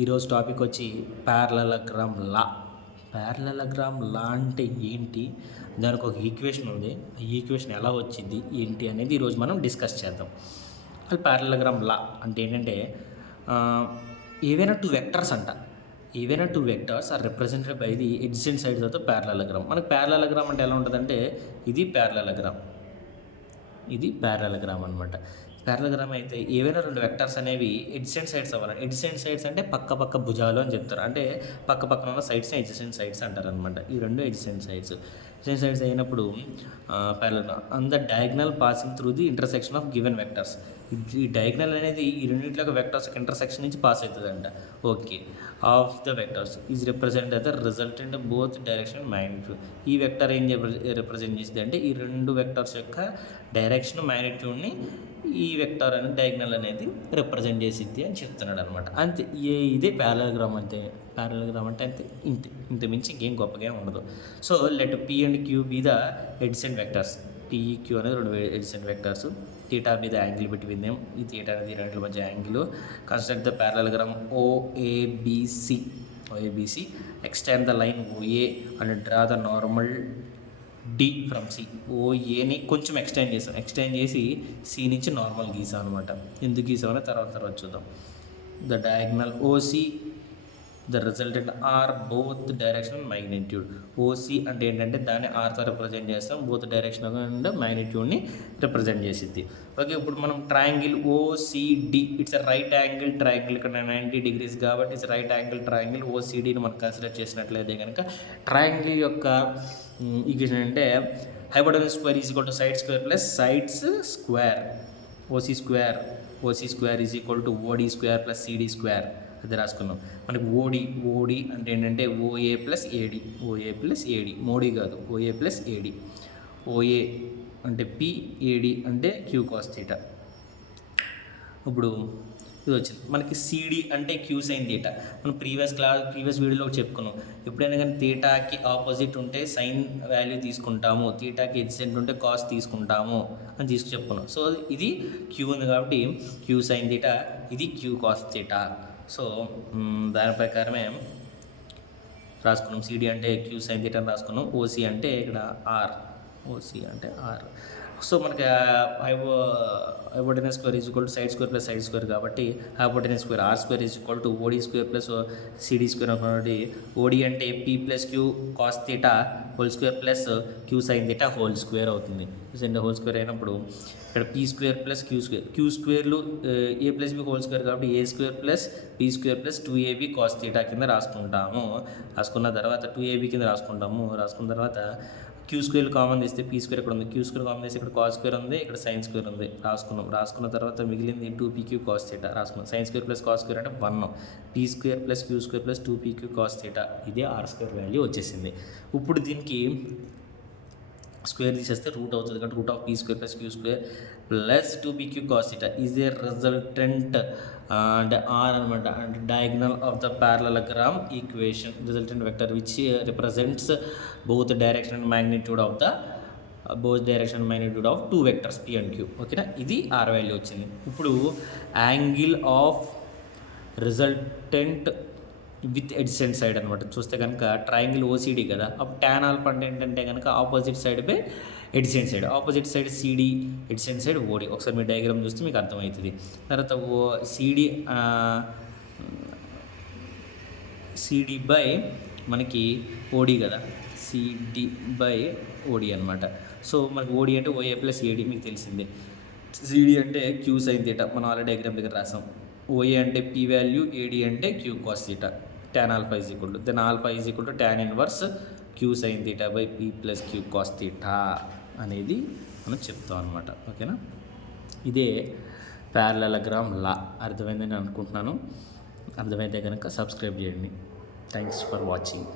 ఈరోజు టాపిక్ వచ్చి ప్యారలలోగ్రామ్ లా. ప్యారలలోగ్రామ్ లా అంటే ఏంటి, దానికి ఒక ఈక్వేషన్ ఉంది, ఆ ఈక్వేషన్ ఎలా వచ్చింది ఏంటి అనేది ఈరోజు మనం డిస్కస్ చేద్దాం. అది ప్యారలలోగ్రామ్ లా అంటే ఏంటంటే ఏవైనా టూ వెక్టర్స్ ఏవైనా two vectors are represented by the adjacent sides of the parallelogram. మనకి ప్యారలలోగ్రామ్ అంటే ఎలా ఉంటుందంటే ఇది ప్యారలలోగ్రామ్ అనమాట. ప్యారలలోగ్రామ్ అయితే ఏవైనా రెండు వెక్టర్స్ అనేవి ఎడ్జసెంట్ సైడ్స్ అవ్వాలి. ఎడ్జసెంట్ సైడ్స్ అంటే పక్క భుజాలు అని చెప్తారు, అంటే పక్కన ఉన్న సైడ్స్ని ఎడ్జసెంట్ సైడ్స్ అంటారు అనమాట. ఈ రెండు ఎడ్జసెంట్ సైడ్స్ అయినప్పుడు parallelogram on the diagonal passing through the intersection of given vectors. ఈ డయాగ్నల్ అనేది ఈ రెండింటిలో వెక్టర్స్ ఇంటర్సెక్షన్ నుంచి పాస్ అవుతుందంట. Okay, of the vectors is represent the resultant both direction magnitude. ఈ వెక్టర్ ఏం రిప్రజెంట్ చేసింది అంటే ఈ రెండు వెక్టర్స్ యొక్క డైరెక్షన్ మ్యాగ్నిట్యూడ్ని ఈ వెక్టర్ అనేది డయాగ్నల్ అనేది రిప్రజెంట్ చేసిద్ది అని చెప్తున్నాడు అనమాట. అంతే, ఇదే ప్యారలలోగ్రామ్. ప్యారలలోగ్రామ్ అంటే అంతే, ఇంత మించి ఇంకేం గొప్పగా ఉండదు. So let P and Q be the adjacent vectors. TEQ అనేది రెండు ఎడ్జసెంట్ వెక్టర్స్. థీటా మీద యాంగిల్ బిట్వీన్ దెమ్, ఈ థీటా అనేది రెండింటి మధ్య angle. Construct the parallelogram OABC. Extend the line OA and draw the normal D from C. ఓఏని కొంచెం extend చేసి సి నుంచి నార్మల్ గీసాం అనమాట. ఎందుకు గీసామని తర్వాత చూద్దాం. The diagonal OC the resultant R both direction magnitude. OC అంటే ఏంటంటే దాన్ని ఆర్తో రిప్రజెంట్ చేస్తాం, బోత్ డైరెక్షన్ అండ్ మ్యాగ్నిట్యూడ్ని రిప్రజెంట్ చేసిద్ది. ఓకే, ఇప్పుడు మనం triangle OCD, it's right angle triangle, ఇక్కడ 90 degrees కాబట్టి ఇట్స్ రైట్ యాంగిల్ ట్రయాంగిల్. ఓసిడిని మనం కన్సిడర్ చేసినట్లయితే కనుక ట్రయాంగిల్ యొక్క ఈక్వేషన్ అంటే hypotenuse square is equal to side square plus sides square. OC square is equal to OD square plus CD square. అది రాసుకున్నాం. మనకి ఓడి అంటే ఏంటంటే ఓఏ ప్లస్ ఏడి. మోడీ కాదు, ఓఏ ప్లస్ ఏడి. ఓఏ అంటే పి, ఏడి అంటే క్యూ కాస్ థీటా. ఇప్పుడు ఇది వచ్చింది మనకి. సిడి అంటే క్యూ సైన్ థీటా. మనం ప్రీవియస్ వీడియోలో చెప్పుకున్నాం, ఎప్పుడైనా కానీ థీటాకి ఆపోజిట్ ఉంటే సైన్ వాల్యూ తీసుకుంటాము, థీటాకి ఎడ్జసెంట్ ఉంటే కాస్ తీసుకుంటాము అని చెప్పుకున్నాం. సో ఇది క్యూ ఉంది కాబట్టి క్యూ సైన్ థీటా, ఇది క్యూ కాస్ థీటా. సో దాని ప్రకారమే రాసుకున్నాం. సిడి అంటే క్యూ సైన్ థీటా రాసుకున్నాం. ఓసి అంటే ఇక్కడ ఆర్. సో మనకి hypotenuse square is equal to side square కాబట్టి hypotenuse square R square is equal to OD square plus CD square అనుకున్నది. ఓడి అంటే P plus Q cos theta whole square plus Q sine theta whole square అవుతుంది. Whole square అయినప్పుడు ఇక్కడ P square plus Q స్క్వేర్లు A plus B whole square కాబట్టి A square plus B square plus 2ab cos theta కింద రాసుకున్న తర్వాత 2ab కింద రాసుకున్న తర్వాత క్యూ స్క్వేర్ కామన్ తీస్తే పీ స్క్వేర్ ఇక్కడ ఉంది, క్యూ స్క్వేర్ కామన్ తీస్తే ఇక్కడ కాస్ స్క్వేర్ ఉంది, ఇక్కడ సైన్ స్క్వేర్ ఉంది. రాసుకున్న తర్వాత మిగిలింది 2pq కాస్ థీటా రాసుకున్నాం. Sine square plus cos square అంటే 1, p square plus q square plus 2pq cos theta, ఇదే ఆర్ స్క్వేర్ వాల్యూ వచ్చేసింది. ఇప్పుడు దీనికి స్క్వేర్ తీసేస్తే రూట్ అవుతుంది కాబట్టి root of p square plus q square plus 2pq cos theta is a resultant అంటే R అనమాట. అంటే diagonal of the parallelogram equation, resultant vector which represents both direction and magnitude of two vectors P and q. ఓకేనా, ఇది R value వచ్చింది. ఇప్పుడు angle of resultant with adjacent side అనమాట. చూస్తే కనుక ట్రయాంగిల్ ఓసిడి కదా, అప్పుడు tan ఆల్ఫా అంటే ఏంటంటే కనుక opposite side by adjacent side. Opposite side CD, adjacent side OD. ఒకసారి మీ డయాగ్రామ్ చూస్తే మీకు అర్థమవుతుంది. తర్వాత సిడి బై మనకి ఓడి కదా, సిడి బై ఓడి అనమాట. సో మనకి ఓడి అంటే ఓఏ ప్లస్ ఏడి మీకు తెలిసిందే. సిడి అంటే క్యూ సైన్ థీటా, మనం ఆల్రెడీ డయాగ్రామ్ దగ్గర రాసాం. ఓఏ అంటే పీ వాల్యూ, ఏడి అంటే Q cos theta. tan alpha is equal to tan inverse q sin theta by p plus q cos theta అనేది మనం చెప్తాం అనమాట. ఓకేనా, ఇదే ప్యారలలోగ్రామ్ లా. అర్థమైందని అనుకుంటున్నాను. అర్థమైతే కనుక సబ్స్క్రైబ్ చేయండి. Thanks for watching.